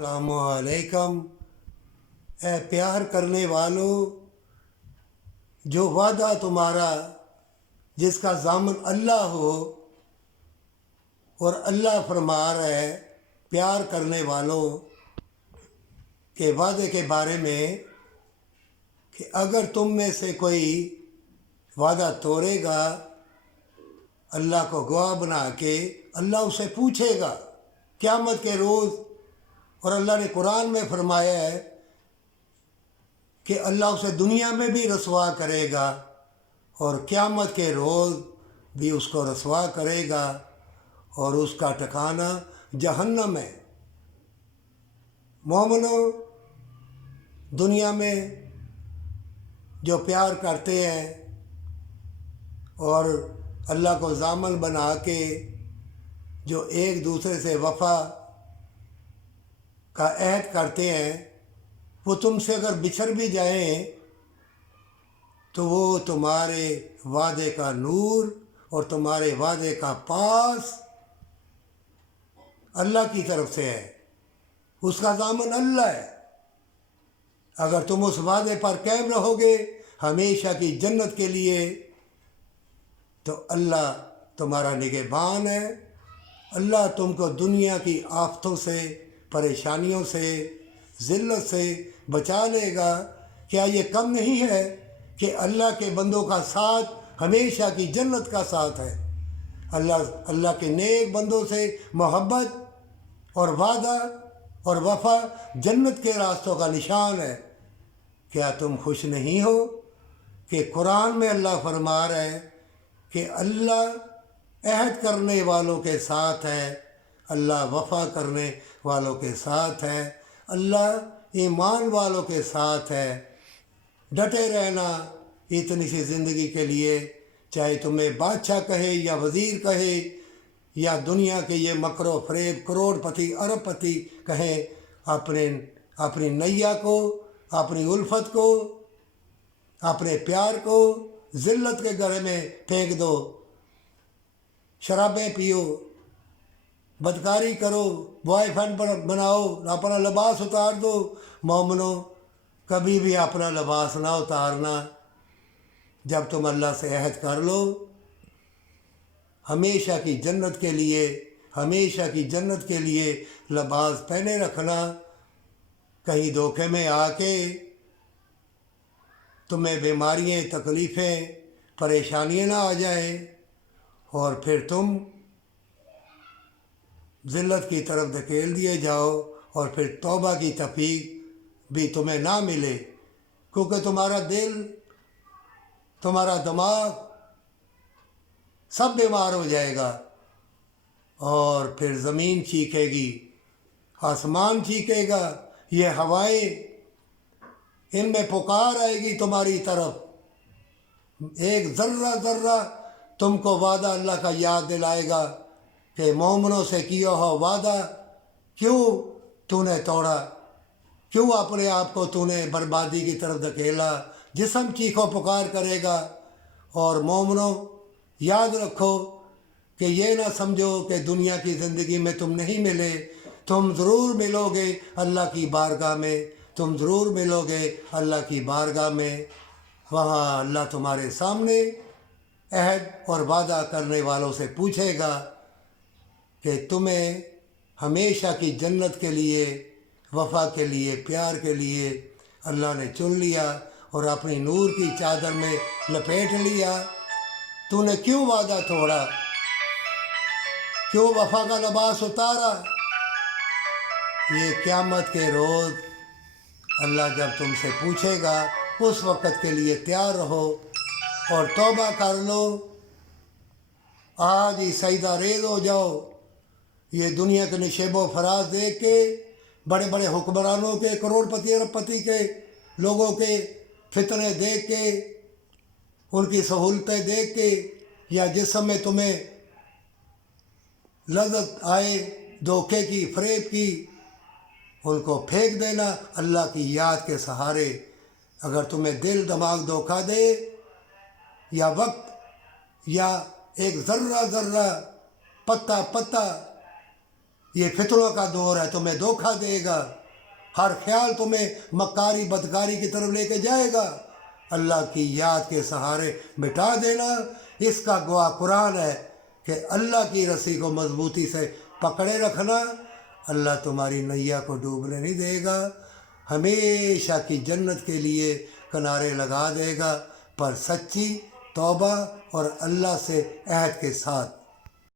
السلام علیکم۔ اے پیار کرنے والوں، جو وعدہ تمہارا جس کا ضامن اللہ ہو، اور اللہ فرما رہا ہے پیار کرنے والوں کے وعدے کے بارے میں کہ اگر تم میں سے کوئی وعدہ توڑے گا اللہ کو گواہ بنا کے، اللہ اسے پوچھے گا قیامت کے روز۔ اور اللہ نے قرآن میں فرمایا ہے کہ اللہ اسے دنیا میں بھی رسوا کرے گا اور قیامت کے روز بھی اس کو رسوا کرے گا، اور اس کا ٹھکانہ جہنم ہے۔ مومنو، دنیا میں جو پیار کرتے ہیں اور اللہ کو ضامن بنا کے جو ایک دوسرے سے وفا کا عہد کرتے ہیں، وہ تم سے اگر بچھڑ بھی جائیں تو وہ تمہارے وعدے کا نور اور تمہارے وعدے کا پاس اللہ کی طرف سے ہے، اس کا ضامن اللہ ہے۔ اگر تم اس وعدے پر قائم رہو گے ہمیشہ کی جنت کے لیے، تو اللہ تمہارا نگہبان ہے۔ اللہ تم کو دنیا کی آفتوں سے، پریشانیوں سے، ذلت سے بچا لے گا۔ کیا یہ کم نہیں ہے کہ اللہ کے بندوں کا ساتھ ہمیشہ کی جنت کا ساتھ ہے؟ اللہ کے نیک بندوں سے محبت اور وعدہ اور وفا جنت کے راستوں کا نشان ہے۔ کیا تم خوش نہیں ہو کہ قرآن میں اللہ فرما رہا ہے کہ اللہ عہد کرنے والوں کے ساتھ ہے، اللہ وفا کرنے والوں کے ساتھ ہے، اللہ ایمان والوں کے ساتھ ہے۔ ڈٹے رہنا اتنی سی زندگی کے لیے، چاہے تمہیں بادشاہ کہے یا وزیر کہے یا دنیا کے یہ مکر و فریب کروڑ پتی ارب پتی کہیں، اپنی نیا کو، اپنی الفت کو، اپنے پیار کو ذلت کے گڑھے میں پھینک دو۔ شرابیں پیو، بدکاری کرو، بوائے فرینڈ بناؤ، اپنا لباس اتار دو۔ مومنو، کبھی بھی اپنا لباس نہ اتارنا جب تم اللہ سے عہد کر لو ہمیشہ کی جنت کے لیے، ہمیشہ کی جنت کے لیے لباس پہنے رکھنا۔ کہیں دھوکے میں آ کے تمہیں بیماریاں، تکلیفیں، پریشانیاں نہ آ جائیں اور پھر تم ذلت کی طرف دھکیل دیے جاؤ، اور پھر توبہ کی توفیق بھی تمہیں نہ ملے، کیونکہ تمہارا دل، تمہارا دماغ سب بیمار ہو جائے گا، اور پھر زمین چیخے گی، آسمان چیخے گا، یہ ہوائیں، ان میں پکار آئے گی تمہاری طرف۔ ایک ذرہ ذرہ تم کو وعدہ اللہ کا یاد دلائے گا کہ مومنوں سے کیا ہو وعدہ کیوں تو نے توڑا، کیوں اپنے آپ کو تو نے بربادی کی طرف دھکیلا۔ جسم چیخو پکار کرے گا۔ اور مومنوں، یاد رکھو کہ یہ نہ سمجھو کہ دنیا کی زندگی میں تم نہیں ملے، تم ضرور ملو گے اللہ کی بارگاہ میں، تم ضرور ملو گے اللہ کی بارگاہ میں۔ وہاں اللہ تمہارے سامنے عہد اور وعدہ کرنے والوں سے پوچھے گا کہ تمہیں ہمیشہ کی جنت کے لیے، وفا کے لیے، پیار کے لیے اللہ نے چن لیا اور اپنی نور کی چادر میں لپیٹ لیا۔ تو نے کیوں وعدہ توڑا؟ کیوں وفا کا لباس اتارا؟ یہ قیامت کے روز اللہ جب تم سے پوچھے گا، اس وقت کے لیے تیار رہو اور توبہ کر لو۔ آج ہی سجدہ ریز ہو جاؤ۔ یہ دنیا کے نشیب و فراز دیکھ کے، بڑے بڑے حکمرانوں کے، کروڑ پتی ارب پتی کے لوگوں کے فتنے دیکھ کے، ان کی سہولتیں دیکھ کے، یا جس سمے تمہیں لذت آئے دھوکے کی، فریب کی، ان کو پھینک دینا اللہ کی یاد کے سہارے۔ اگر تمہیں دل دماغ دھوکہ دے، یا وقت، یا ایک ذرہ ذرہ، پتا پتا یہ فتنوں کا دور ہے، تمہیں دھوکہ دے گا، ہر خیال تمہیں مکاری بدکاری کی طرف لے کے جائے گا۔ اللہ کی یاد کے سہارے مٹا دینا، اس کا گواہ قرآن ہے کہ اللہ کی رسی کو مضبوطی سے پکڑے رکھنا، اللہ تمہاری نیا کو ڈوبنے نہیں دے گا، ہمیشہ کی جنت کے لیے کنارے لگا دے گا، پر سچی توبہ اور اللہ سے عہد کے ساتھ۔